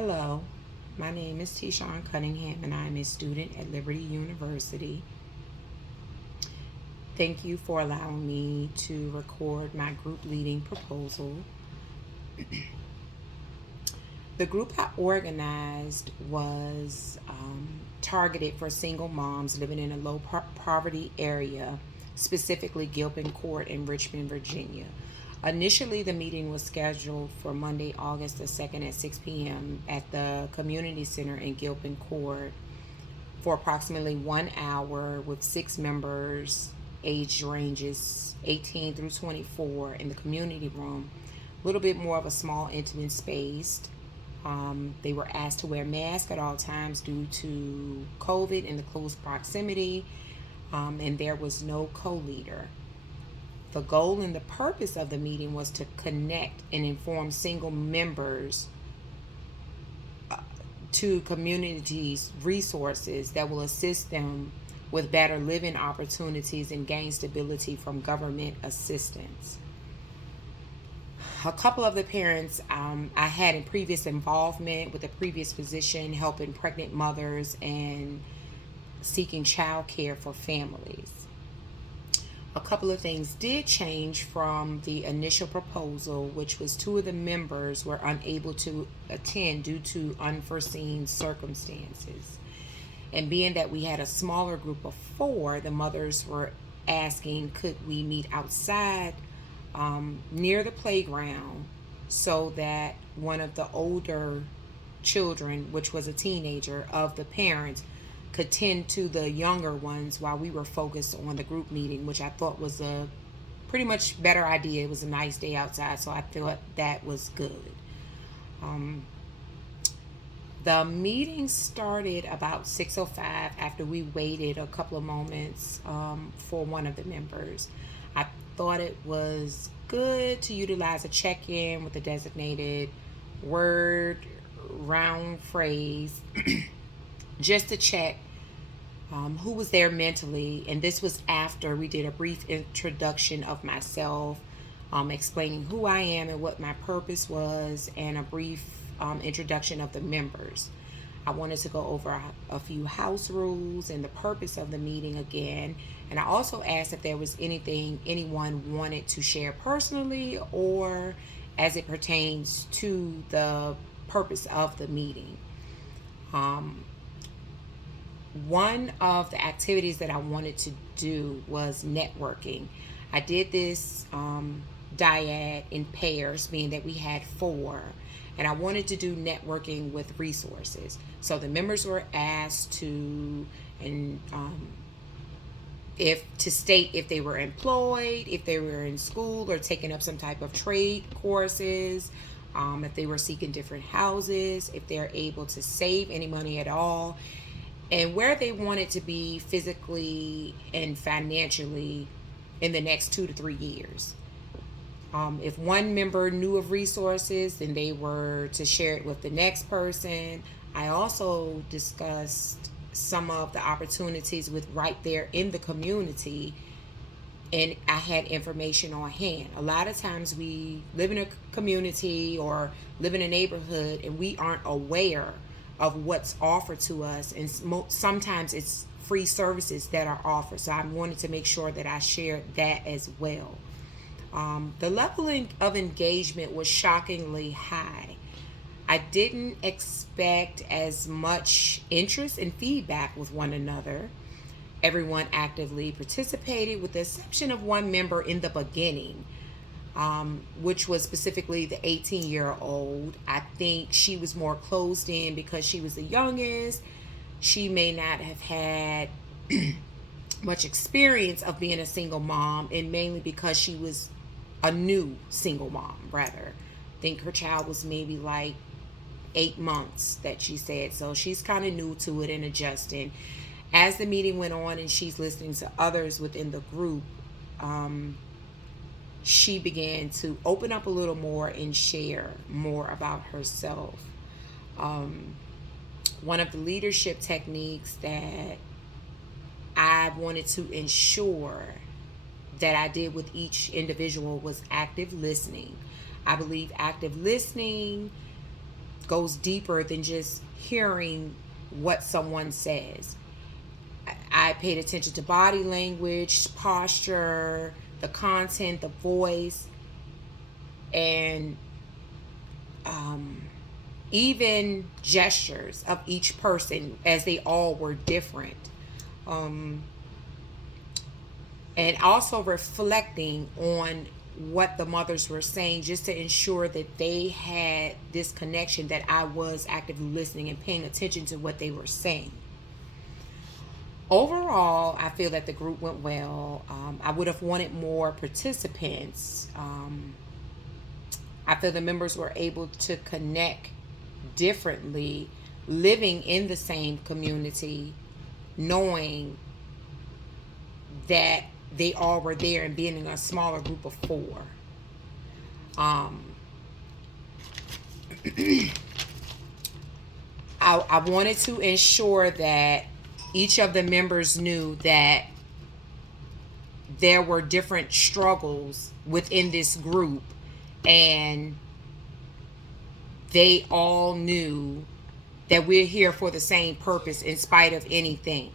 Hello, my name is Tishawn Cunningham and I'm a student at Liberty University. Thank you for allowing me to record my group leading proposal. The group I organized was targeted for single moms living in a low poverty area, specifically Gilpin Court in Richmond, Virginia. Initially, the meeting was scheduled for Monday, August the 2nd at 6 p.m. at the Community Center in Gilpin Court for approximately 1 hour with 6 members, age ranges 18 through 24 in the community room. A little bit more of a small, intimate space. They were asked to wear masks at all times due to COVID and the close proximity, and there was no co-leader. The goal and the purpose of the meeting was to connect and inform single members to communities resources that will assist them with better living opportunities and gain stability from government assistance. A couple of the parents I had in previous involvement with a previous position helping pregnant mothers and seeking child care for families. A couple of things did change from the initial proposal, which was 2 of the members were unable to attend due to unforeseen circumstances. And being that we had a smaller group of 4, the mothers were asking, could we meet outside near the playground so that one of the older children, which was a teenager of the parents, could tend to the younger ones while we were focused on the group meeting, which I thought was a pretty much better idea. It was a nice day outside, so I thought that was good. The meeting started about 6:05 after we waited a couple of moments for one of the members. I thought it was good to utilize a check-in with a designated word, round phrase, just to check who was there mentally. And this was after we did a brief introduction of myself, explaining who I am and what my purpose was, and a brief introduction of the members. I wanted to go over a few house rules and the purpose of the meeting again. And I also asked if there was anything anyone wanted to share personally or as it pertains to the purpose of the meeting. One of the activities that I wanted to do was networking. I did this dyad in pairs, being that we had 4, and I wanted to do networking with resources. So the members were asked to state if they were employed, if they were in school or taking up some type of trade courses, if they were seeking different houses, if they're able to save any money at all, and where they wanted to be physically and financially in the next 2 to 3 years. If one member knew of resources, then they were to share it with the next person. I also discussed some of the opportunities with right there in the community, and I had information on hand. A lot of times we live in a community or live in a neighborhood and we aren't aware of what's offered to us, and sometimes it's free services that are offered. So I wanted to make sure that I shared that as well. The level of engagement was shockingly high. I didn't expect as much interest and feedback with one another. Everyone actively participated with the exception of one member in the beginning, which was specifically the 18-year-old. I think she was more closed in because she was the youngest. She may not have had much experience of being a single mom, and mainly because she was a new single mom, rather. I think her child was maybe like 8 months that she said. So she's kind of new to it and adjusting. As the meeting went on and she's listening to others within the group, she began to open up a little more and share more about herself. One of the leadership techniques that I wanted to ensure that I did with each individual was active listening. I believe active listening goes deeper than just hearing what someone says. I paid attention to body language, posture, the content, the voice, and even gestures of each person, as they all were different. Um, and also reflecting on what the mothers were saying, just to ensure that they had this connection, that I was actively listening and paying attention to what they were saying. Overall, I feel that the group went well. I would have wanted more participants. I feel the members were able to connect differently, living in the same community, knowing that they all were there and being in a smaller group of 4. I wanted to ensure that each of the members knew that there were different struggles within this group, and they all knew that we're here for the same purpose in spite of anything.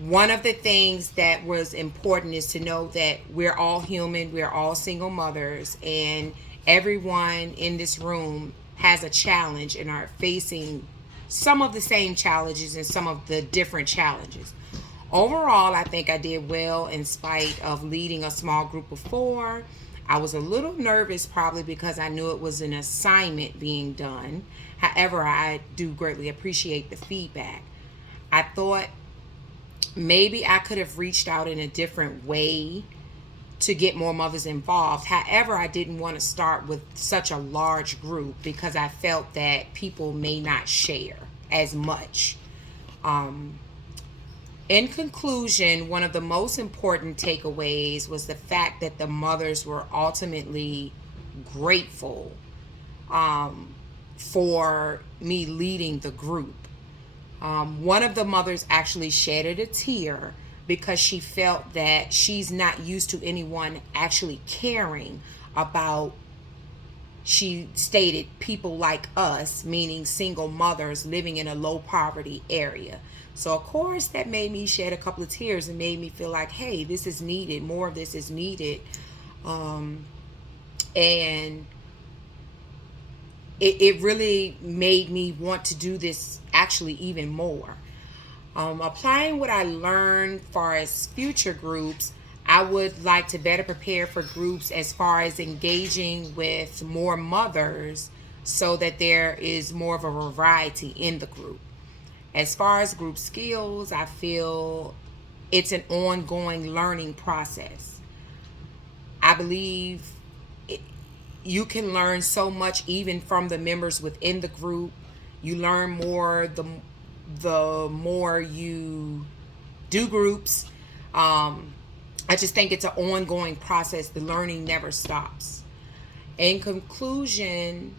One of the things that was important is to know that we're all human, we're all single mothers, and everyone in this room has a challenge and are facing some of the same challenges and some of the different challenges. Overall, I think I did well in spite of leading a small group of 4. I was a little nervous, probably because I knew it was an assignment being done. However, I do greatly appreciate the feedback. I thought maybe I could have reached out in a different way to get more mothers involved. However, I didn't want to start with such a large group because I felt that people may not share as much. In conclusion, one of the most important takeaways was the fact that the mothers were ultimately grateful for me leading the group. One of the mothers actually shedded a tear because she felt that she's not used to anyone actually caring about, she stated, people like us, meaning single mothers living in a low poverty area. So of course that made me shed a couple of tears and made me feel like, hey, this is needed, more of this is needed. And it really made me want to do this actually even more. Applying what I learned far as future groups, I would like to better prepare for groups as far as engaging with more mothers so that there is more of a variety in the group. As far as group skills, I feel it's an ongoing learning process. I believe you can learn so much even from the members within the group. You learn more the more you do groups. I just think it's an ongoing process. The learning never stops. In conclusion,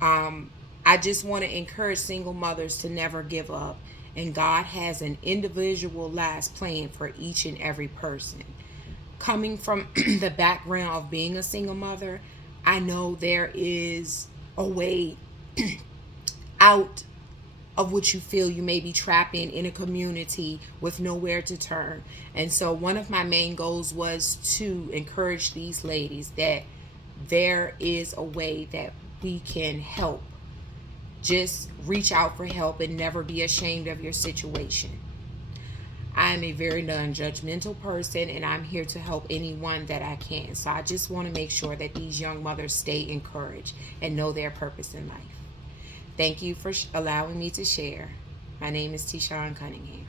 I just want to encourage single mothers to never give up. And God has an individualized plan for each and every person. Coming from the background of being a single mother, I know there is a way out of what you feel you may be trapped in a community with nowhere to turn. And so one of my main goals was to encourage these ladies that there is a way that we can help. Just reach out for help and never be ashamed of your situation. I am a very non-judgmental person, and I'm here to help anyone that I can. So I just want to make sure that these young mothers stay encouraged and know their purpose in life. Thank you for allowing me to share. My name is Tishawn Cunningham.